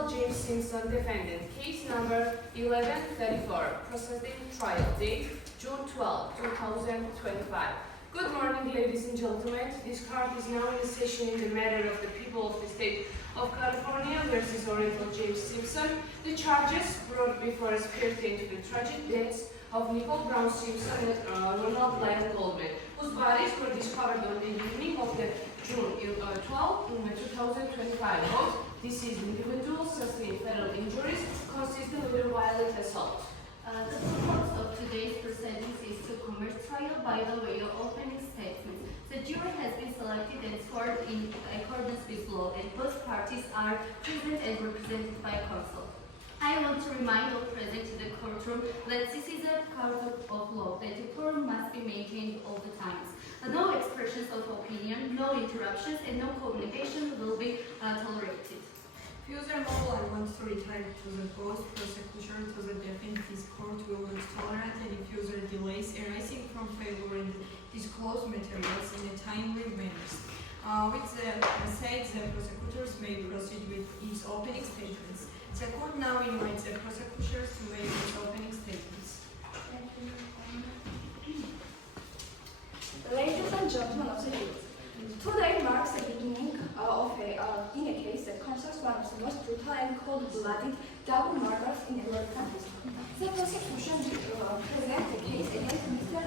Honorable James Simpson, defendant. Case number 1134, processing trial date June 12, 2025. Good morning, ladies and gentlemen. This court is now in session in the matter of the people of the state of California versus Honorable James Simpson. The charges brought before us pertain to the tragic deaths of Nicole Brown Simpson and Ronald Lyle Goldman, whose bodies were discovered on the evening of the June 12, 2025. Both deceased individuals sustained fatal injuries consistent with a violent assault. The purpose of today's proceedings is to commence trial by the way of opening statements. The jury has been selected and sworn in accordance with law, and both parties are present and represented by counsel. I want to remind all present in the courtroom that this is a court of law, that the quorum must be maintained all the times. No expressions of opinion, no interruptions, and no communication will be tolerated. Furthermore, I want to return to the post-prosecution to the defendant. This court will not tolerate any further delays arising from favoring disclosed materials in a timely manner. With the said, the prosecutors may proceed with its opening statements. The court now invites the prosecutors to make its opening statements. Ladies and gentlemen of the jury, today marks the beginning in a case that concerns one of the most brutal and cold-blooded double murders in American history. The prosecution will present the case against Mr.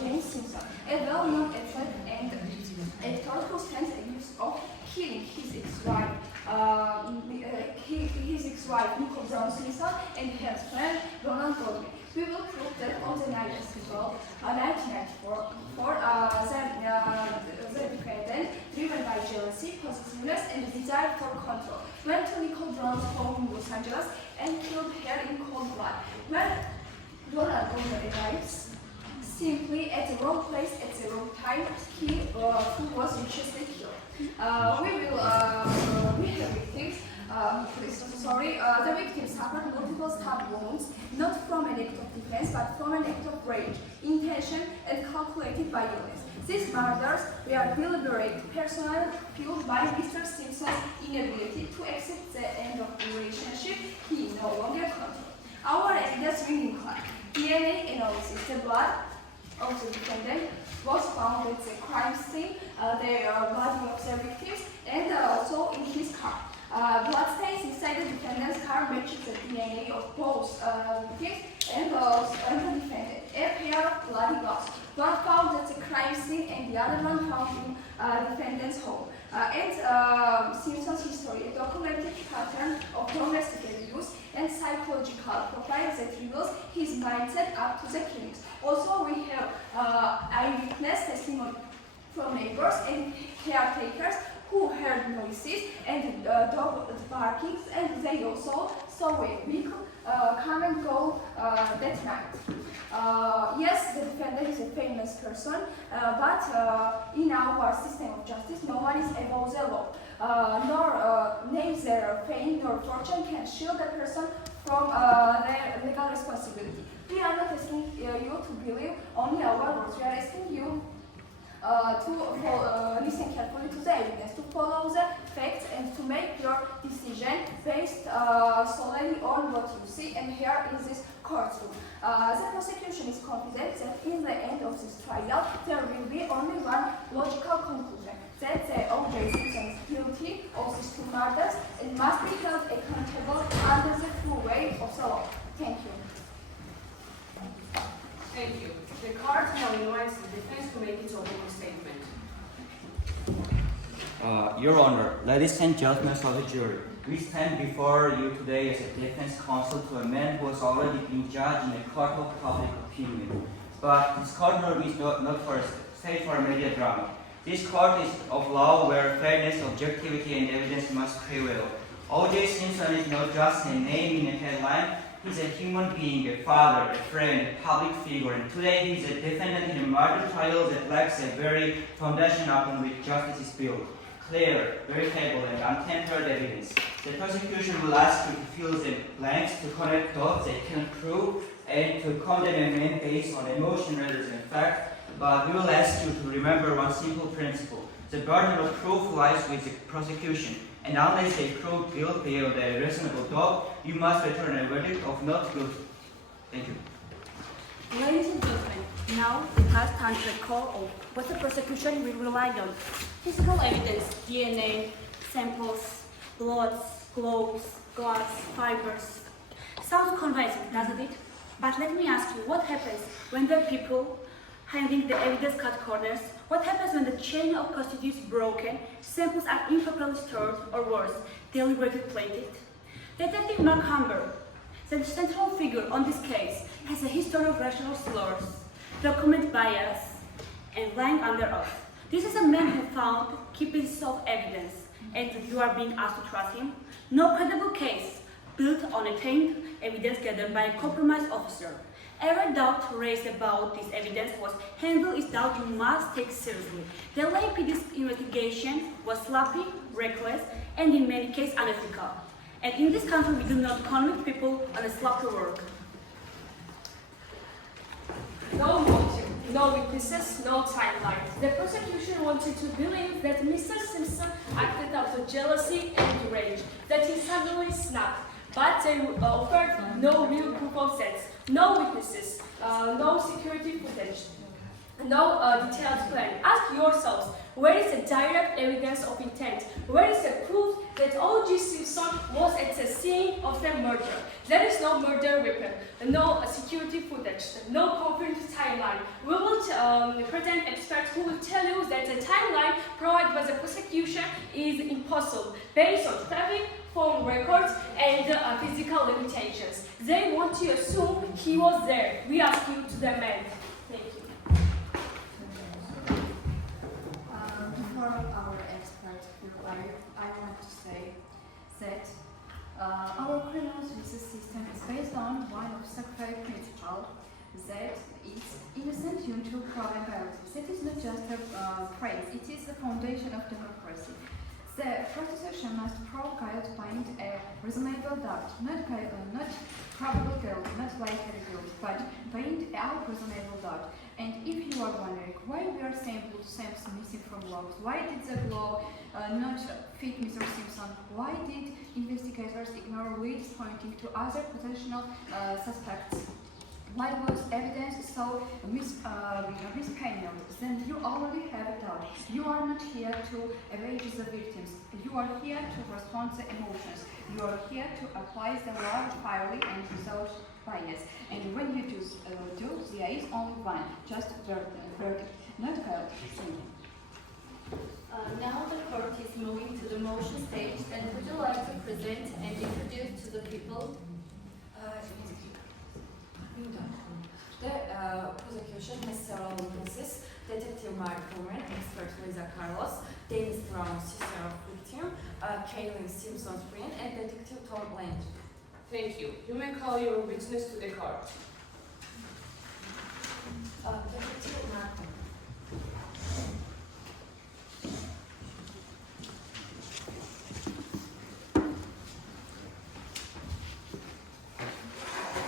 James Simpson, a well-known athlete and actor who stands accused of killing his ex-wife, Nicole Brown Simpson, and his friend Ronald Goldman. We will prove that on the night of April 1994, the defendant, driven by jealousy, possessiveness, and desire for control, went to Nicole Brown's home in Los Angeles and killed her in cold blood. When Ronald Goldman arrives, simply at the wrong place at the wrong time, he was viciously killed. We have victims. The victim suffered multiple stab wounds, not from an act of defense, but from an act of rage, intention, and calculated violence. These murders were deliberate, personal, fueled by Mr. Simpson's inability to accept the end of the relationship he no longer controlled. Our evidence will include DNA analysis. The blood of the defendant was found at the crime scene, the body of the victims, and also in his car. Bloodstains inside the defendant's car matches the DNA of both victims and the defendant. A pair of bloody gloves, one found at the crime scene and the other one found in defendant's home. Simpson's history, a documented pattern of domestic abuse and psychological profiles that reveals his mindset up to the killings. Also, we have eyewitness testimony from neighbors and caretakers who heard noises and dog barkings, and they also saw a vehicle come and go that night. Yes, the defendant is a famous person, but in our system of justice, no one is above the law. Nor names their fame nor fortune can shield a person from their legal responsibility. We are not asking you to believe only our words. We are asking you to listen carefully to the evidence, to follow the facts, and to make your decision based solely on what you see and hear in this courtroom. The prosecution is confident that in the end of this trial, there will be only one logical conclusion, that O.J. Simpson is guilty of these two murders and must be held accountable under the full weight of the law. Thank you. Thank you. The court now invites the defense to make its opening statement. Your Honor, ladies and gentlemen of the jury, we stand before you today as a defense counsel to a man who has already been judged in a court of public opinion. But this courtroom is not for a stage for a media drama. This court is of law where fairness, objectivity, and evidence must prevail. O.J. Simpson is not just a name in a headline. He's a human being, a father, a friend, a public figure, and today he's a defendant in a murder trial that lacks a very foundation upon which justice is built. Clear, verifiable, and untempered evidence. The prosecution will ask you to fill the blanks, to connect dots they can prove, and to condemn a man based on emotion rather than fact. But we will ask you to remember one simple principle. The burden of proof lies with the prosecution. and unless they prove guilty of a reasonable doubt, you must return a verdict of not guilty. Thank you. Ladies and gentlemen, now it has time to recall of what the prosecution will rely on. Physical evidence, DNA, samples, bloods, gloves, glass, fibers. Sounds convincing, doesn't it? But let me ask you, what happens when the people handling the evidence cut corners? What happens when the chain of custody is broken, samples are improperly stored, or worse, deliberately planted? Detective Mark Humber, the central figure on this case, has a history of rational slurs, documented bias, and lying under oath. This is a man who found key pieces of evidence, and you are being asked to trust him. No credible case built on a tainted evidence gathered by a compromised officer. Every doubt raised about this evidence was handled is doubt you must take seriously. The LAPD's investigation was sloppy, reckless, and in many cases unethical. And in this country, we do not convict people on a sloppy work. No motive, no witnesses, no timeline. The prosecution wanted to believe that Mr. Simpson acted out of jealousy and rage, that he suddenly snapped. But they offered no real proof of sex, no witnesses, no security footage, no detailed plan. Ask yourselves, where is the direct evidence of intent? Where is the proof that O.J. Simpson was at the scene of the murder? There is no murder weapon, no security footage, no confirmed timeline. We will present experts who will tell you that the timeline provided by the prosecution is impossible, based on traffic, phone records, and physical limitations. They want to assume he was there. We ask you to demand. Thank you. Before our experts reply, I want to say that our criminal justice system is based on one of sacred principle that is innocent until proven guilty. That is not just a phrase, it is the foundation of democracy. The prosecution must prove guilt beyond a reasonable doubt, not probable guilt, not likely guilt, but beyond a reasonable doubt. And if you are wondering why we are samples missing from logs, why did the glove not fit Mr. Simpson, why did investigators ignore leads pointing to other potential suspects? Why was evidence so mishandled? Then you already have a doubt. You are not here to avenge the victims. You are here to respond to emotions. You are here to apply the law fairly and without bias. And when you do, there is only one, just verdict, not guilt. Now the court is moving to the motion stage, and would you like to present and introduce to the people? The prosecution has several witnesses: Detective Mark Coleman, expert Lisa Carlos, Dennis Brown, sister of victim, Kaylin Simpson's friend, and Detective Tom Land. Thank you. You may call your witness to the court. Detective Mark Coleman.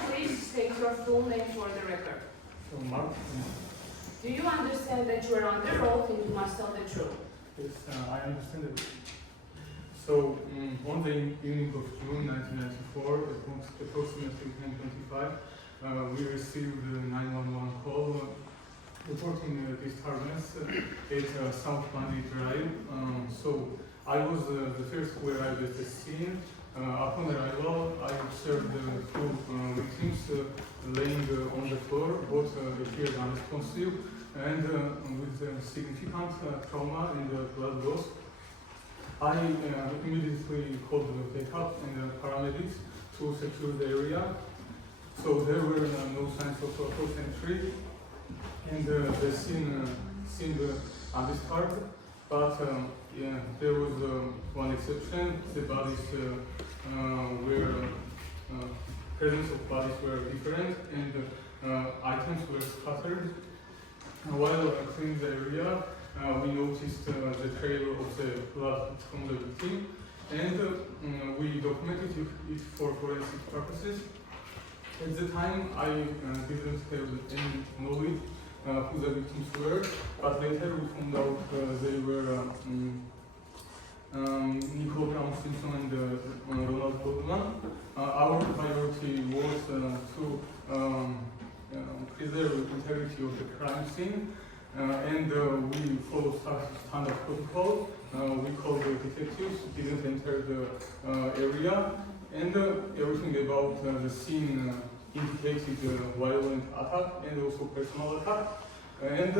Please state your full name for the record. Mark, Do you understand that you are under oath and you must tell the truth? yes, I understand it. So, on the evening of June 1994, at approximately 10:25, we received a 911 call reporting disturbance at South Bundy Drive. So, I was the first who arrived at the scene. Upon arrival, I observed two victims laying on the floor. Both appeared unresponsive and with significant trauma and blood loss. I immediately called the backup and paramedics to secure the area. So there were no signs of forced entry, and the scene seemed undisturbed. But there was one exception: the bodies presence of bodies were different, and items were scattered. While cleaning the area, we noticed the trail of the blood from the victim, and we documented it for forensic purposes. At the time, I didn't have any knowledge who the victims were, but later we found out they were Nicole Simpson and Ronald Goldman. Our priority was to preserve the integrity of the crime scene, and we follow standard protocol. We called the detectives, didn't enter the area, and everything about the scene indicated violent attack and also personal attack. And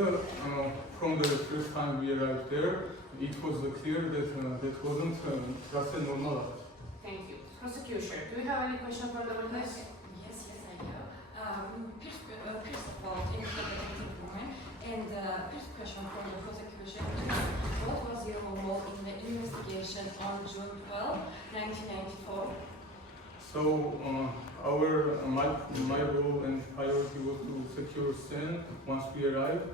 from the first time we arrived there, it was clear that that wasn't just a normal attack. Thank you. Prosecution, do you have any question for the witness? Yes, I do. First of all, in the detective woman, and first question from the prosecution is, what was your role in the investigation on June 12, 1994? So my role and priority was to secure scene once we arrived.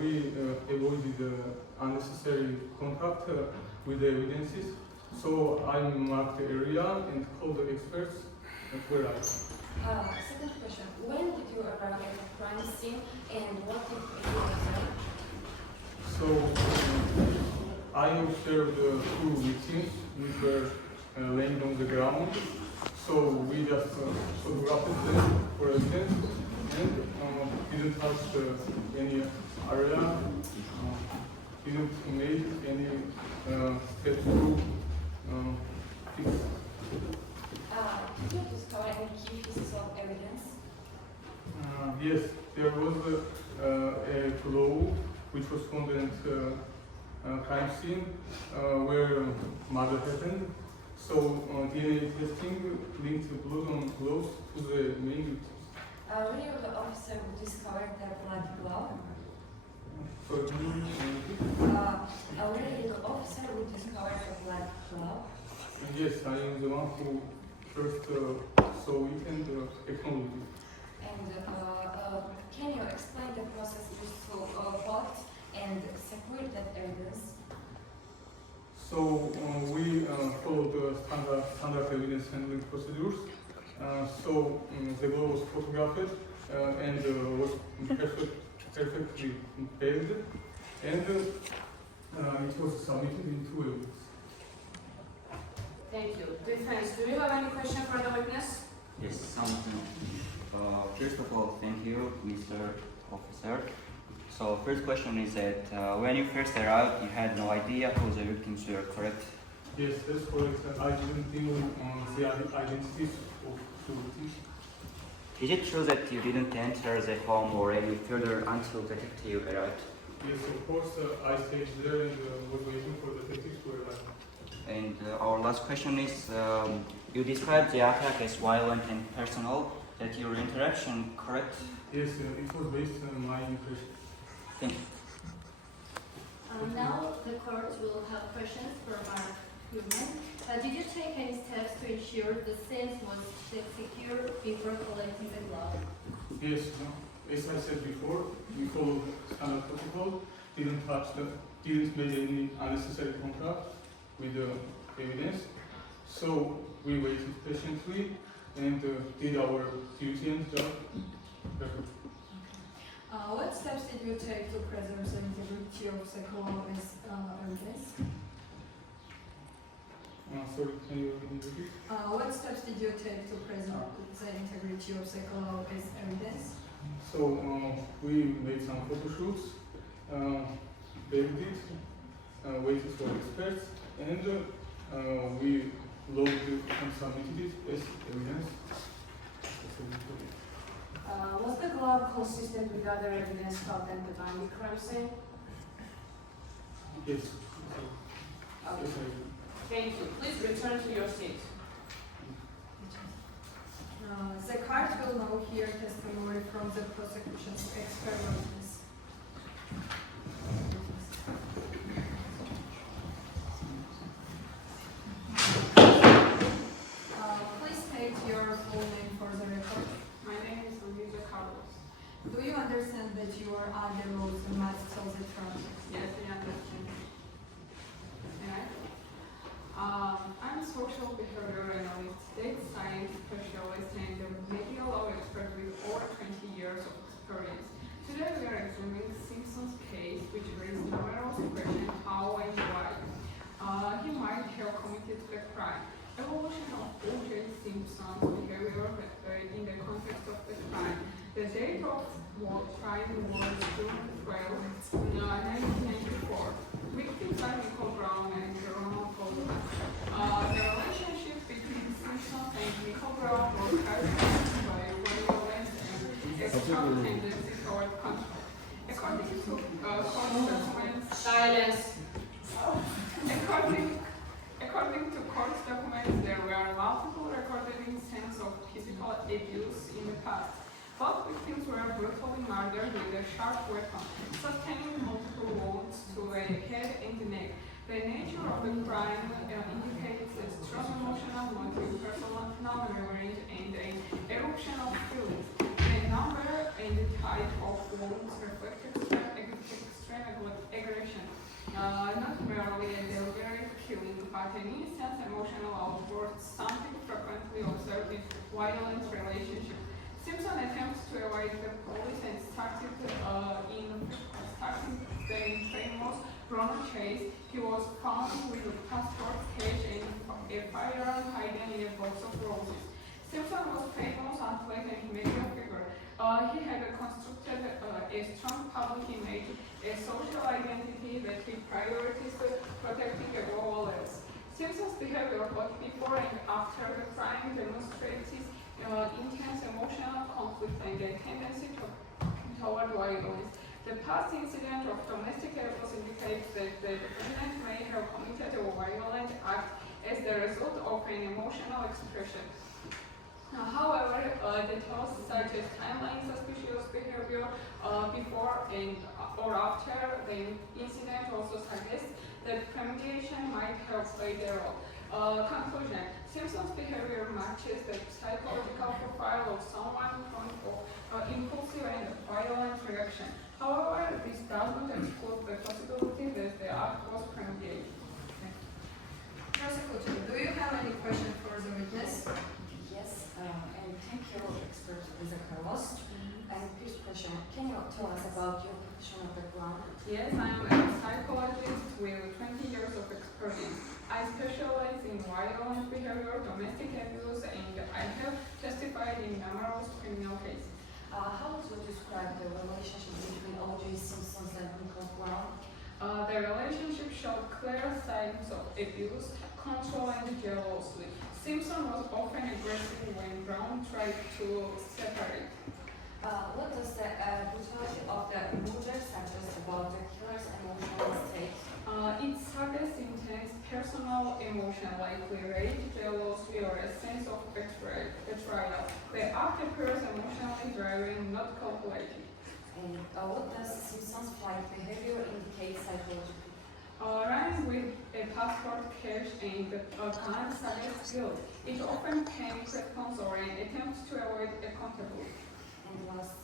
We avoided unnecessary contact with the evidences. So I marked the area and called the experts to arrive. Second question, when did you arrive at the crime scene and what did you observe? So I observed two victims which were laying on the ground. So we just photographed them for evidence and didn't touch any area, didn't make any steps to fix. Did you discover any key pieces of evidence? Yes, there was a glove which was found at crime scene where murder happened. So DNA testing linked blood on gloves to the main victims. Were you the officer who discovered the blood glove? So can you repeat? Were you the officer who discovered the blood glove? Yes, I am the one who first saw it and acknowledged it. And can you explain the process used to plot and secure that evidence? So we followed the standard evidence handling procedures. So the glove was photographed and was perfectly paved, and it was submitted into evidence. Thank you. Defense, do you have any question for the witness? Yes, something. First of all, thank you, Mr. Officer. So first question is that when you first arrived, you had no idea who the victims were, correct? Yes, that's correct. I didn't know the identities of the victims. Is it true that you didn't enter the home or any further until detective arrived? Yes, of course. I stayed there and was waiting for the detectives to arrive. And our last question is, you described the attack as violent and personal. That your interaction, correct? Yes, it was based on my impression. Thank you. Now the court will have questions from our human. Did you take any steps to ensure the scene was secure before collecting the glove? Yes, as I said before, we followed standard protocol, didn't make any unnecessary contact with the evidence. So we waited patiently and did our duty and job perfectly. What steps did you take to preserve the integrity of the glove as evidence? Sorry, can you repeat? What steps did you take to preserve the integrity of the glove as evidence? So we made some photo shoots, edited, waited for experts, and we logged it and submitted it as evidence. Was the glove consistent with other evidence found at the Bangui crime scene? Yes. Okay. Yes, I do. Thank you. Please return to your seat. The court will now hear testimony from the prosecution's expert witness. Please state your full name for the record. My name is Luisa Carlos. Do you understand that you are under rules and must tell the truth? Yes, I understand. Alright. I'm a social behavioral analyst, data science specialist, and a media law expert with over 20 years of experience. Today we are examining Simpson's case, which raises numerous questions how and why. The date of crime was June 12, 1994. Victims are Nicole Brown and Jerome Goldman. The relationship between Simpson and Nicole Brown was characterized by violence and a strong tendency toward control. According to court documents, According to court documents, there were multiple recorded instances of physical abuse in the past. Both victims were brutally murdered with a sharp weapon, sustaining multiple wounds to the head and the neck. The nature of the crime indicates a strong emotional motive, personal memory, and an eruption of feelings. The number and the type of wounds reflect extreme aggression, not merely a deliberate killing, but an intense emotional outburst, something frequently observed in violent relationships. Simpson attempts to avoid the police and started the infamous Bruno chase. He was found with a passport, cash, and a firearm hidden in a box of roses. Simpson was famous athlete and media figure. He had constructed a strong public image, a social identity that he prioritized protecting above all else. Simpson's behavior both before and after the crime demonstrates his intense emotional conflict and a tendency toward violence. The past incident of domestic abuse indicates that the defendant may have committed a violent act as the result of an emotional expression. However, details such as timeline suspicious behavior before and or after the incident also suggest that premeditation might have played a role. Conclusion. Simpson's behavior matches the psychological profile of someone prone for impulsive and violent reaction. However, this does not exclude the possibility that the act was premeditated. Prosecutor, do you have any question for the witness? Yes, and thank you, expert Lisa Carlos. And first question, can you tell us about your professional background? Yes, I am a psychologist with 20 years of experience. I specialize in violent behavior, domestic abuse, and I have testified in numerous criminal cases. How would you describe the relationship between O.J. Simpson and Nicole Brown? The relationship showed clear signs of abuse, control, and jealousy. Simpson was often aggressive when Brown tried to separate. What does the brutality of the murder suggest about the killer's emotional state? It suggests intense personal emotion, likely rage, jealousy, or a sense of betrayal. The act appears emotionally driven, not calculated. And what does Simpson's flight behavior indicate psychologically? Running with a passport, cash, and a gun suggests guilt. It often panic response or an attempt to avoid accountability. And last,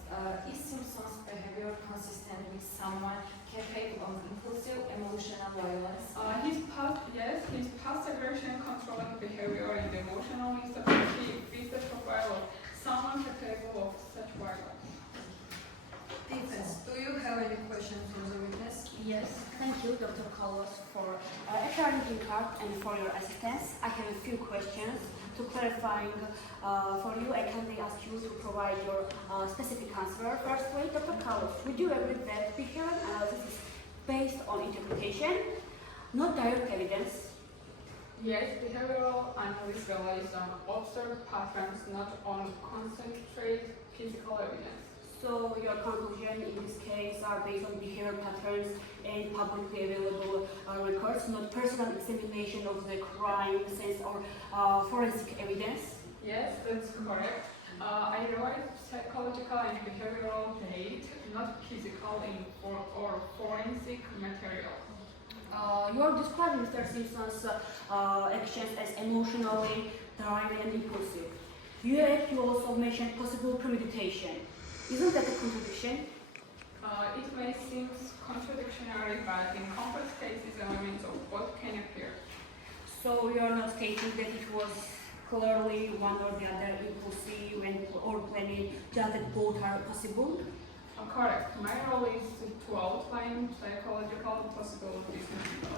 is Simpson's behavior consistent with someone capable of impulsive emotional violence? His past aggression, controlling behavior, and emotional instability fit the profile of someone capable of such violence. Defense, do you have any question for the witness? Yes, thank you, Dr. Carlos, for appearing in court and for your assistance. I have a few questions to clarifying for you. I kindly ask you to provide your specific answer. Firstly, Dr. Carlos, would you agree that behavioral analysis is based on interpretation, not direct evidence? Yes, behavioral analysis relies on observed patterns, not on concentrated physical evidence. So your conclusion in this case are based on behavior patterns and publicly available records, not personal examination of the crime sense or forensic evidence? Yes, that's correct. I relied psychological and behavioral data, not physical or forensic material. You are describing Mr. Simpson's actions as emotionally driven and impulsive. You also mentioned possible premeditation. Isn't that a contradiction? It may seem contradictory, but in complex cases, elements of both can appear. So you are not stating that it was clearly one or the other, impulsive or planning, just that both are possible? Correct. My role is to outline psychological possibilities,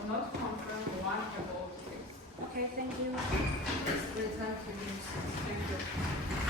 not confirm one about this. Okay, thank you. Thank you. Thank you.